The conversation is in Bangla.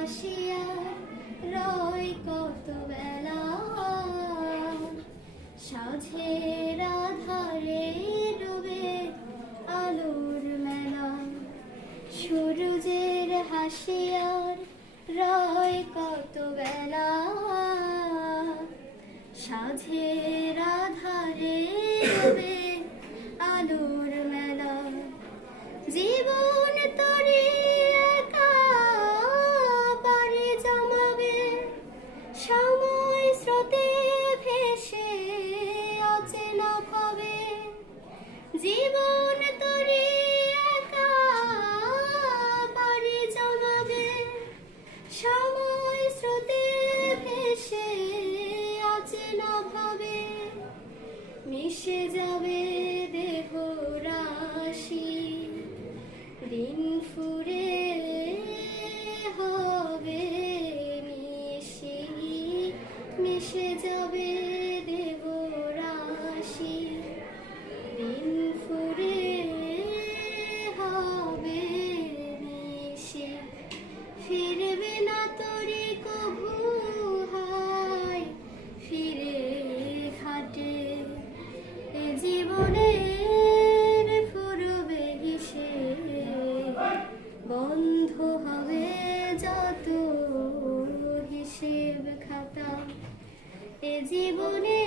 হাসিয়ার রয় কত বেলা, সাঁঝের আধারে ডুবে আলোর মেলা। সূরজের হাসিয়ার রয় কত বেলা, সাঁঝের আধারে ডুবে আলোর মেলা। জীবন তরে একা পারে জমাবে, সময় স্রোতে ভেসে অচেনা পাবে। জীবন তরে একা পারে জমাবে, সময় স্রোতে ভেসে অচেনা ভাবে। মিশে যাবে দেহ রাশি, দিন ফুরে হবে মিশি। মিশে যাবে দেহ রাশি, দিন ফুরে হবে মিশি। ফিরবে না তরি কভু হায় ফিরে ঘাটে, এ জীবনের ফুরবে হিসেব। বন্ধ হবে যত হিসেব খাতা, এ জীবনে